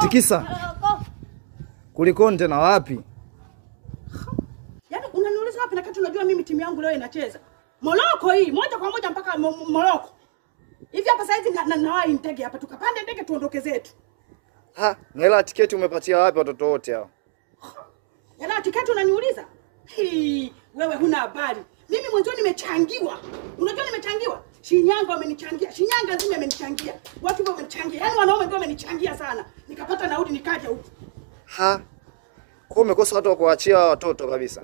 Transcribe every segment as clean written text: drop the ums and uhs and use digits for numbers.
Tikisa. Kulikoni tena wapi? Yaani unaniuliza wapi na kati unajua mimi timu yangu leo inacheza. Morocco hii moja kwa moja mpaka Morocco. Hivi hapa saizi nawahi ndege hapa tukapande ndege tuondoke zetu. Ha, na ile tiketi umepatia wapi watoto wote hao? Hela tiketi unaniuliza? Wewe huna habari. Mimi mwanzo nimechangiwa. Unajua nimechangiwa? Shinyanga wamenichangia. Shinyanga nzima wamenichangia. Watu wao wamenichangia. Yaani wanaume ndio wamenichangia sana. Nikapata nauli nikaja huku. Ha. Kwa umekosa watu wa kuachia watoto kabisa.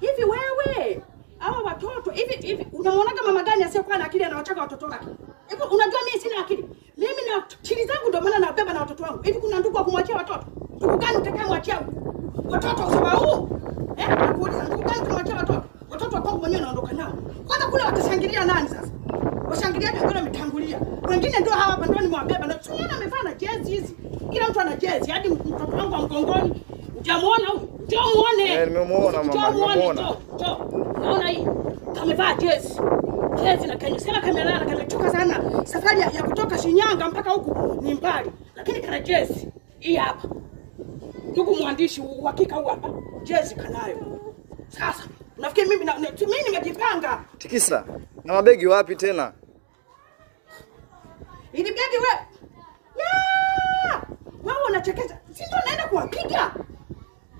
Hivi wewe, hawa watoto hivi unamwonaga mama gani asiyokuwa na akili anawachaka watoto wake? Hivi unajua mimi sina akili. Mimi na akili zangu ndio maana nabeba na watoto wangu. Hivi kuna ndugu wa kumwachia watoto? Ndugu gani utakayemwachia watoto usawa huu? Nakuuliza ndugu gani kumwachia watoto? Watoto wa kwangu mwenyewe naondoka nao. Kwanza kule watashangilia nani sasa? Washangilia ndio wametangulia. Wengine ndio hawa hapa ndio nimewabeba na tunaona amevaa na jezi hizi. Kila mtu ana jezi hadi mtoto wangu wa mgongoni. Ujamuona huyu? Njoo muone. Nimemuona mama, nimemuona. Unaona hii? Kamevaa jezi. Jezi na Kenya. Sema kamelala kamechoka sana. Safari ya kutoka Shinyanga mpaka huku ni mbali. Lakini kana jezi. Hii hapa. Ndugu mwandishi uhakika huu hapa. Jezi kanayo. Sasa, nafikiri mimi nimejipanga. Tikisa, na mabegi wapi tena? Ili begi wewe. Wewe unachekeza. Si ndio naenda kuwapiga?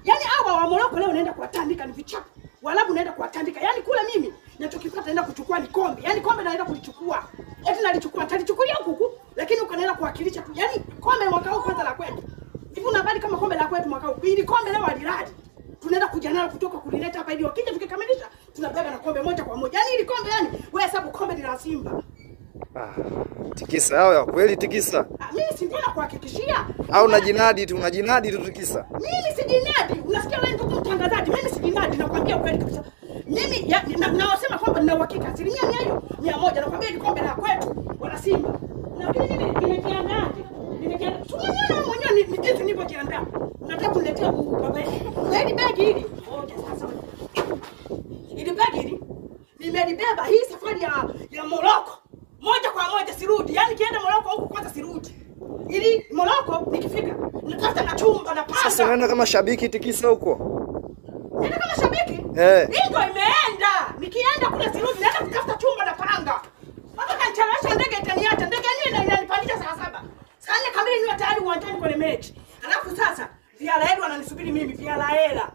Yaani hawa wa Morocco leo naenda kuwatandika ni vichapo. Waarabu naenda kuwatandika. Yaani kule mimi ninachokipata naenda kuchukua ni kombe. Yaani kombe naenda kulichukua. Eti nalichukua, talichukulia huku, lakini uko naenda kuwakilisha tu. Yaani kombe mwaka huu kwanza la kwetu. Hivi una habari kama kombe la kwetu mwaka huu? Ili kombe leo aliradi. Tunaenda kuja nalo kutoka kulileta hapa ili wakija tukikamilisha tunabeba na kombe moja kwa moja. Yaani ili kombe wewe hesabu kombe ni la Simba. Tikisa hao ya kweli Tikisa. Mimi si ndio nakuhakikishia. Au unajinadi tu Tikisa. Mimi sijinadi. Unasikia wewe ndugu mtangazaji, mimi sijinadi nakwambia kweli kabisa. Mimi naosema kwamba nina uhakika 100% nakwambia ni kombe la kwetu wala Simba. Na vile nimejiandaa. Tunaona mwenyewe ni jinsi nilivyojiandaa. Unataka kuniletea baba. Hili bagi hili. Ngoja sasa. Hili bagi hili nimelibeba hii safari ya Morocco. Moja kwa moja sirudi. Yaani kienda Morocco huko kwanza sirudi. Ili Morocco nikifika nitafuta na chumba na panga. Sasa unaenda kama shabiki Tikisa huko? Nenda kama shabiki? Ndio imeenda. Nikienda kule sirudi naenda kutafuta chumba na panga. Mpaka kanichelewesha ndege itaniacha. Ndege yenyewe inanipandisha saa 7. Saa 4 kamili niwe tayari uwanjani kwenye mechi. Alafu sasa Viala Edu ananisubiri mimi Viala Hela.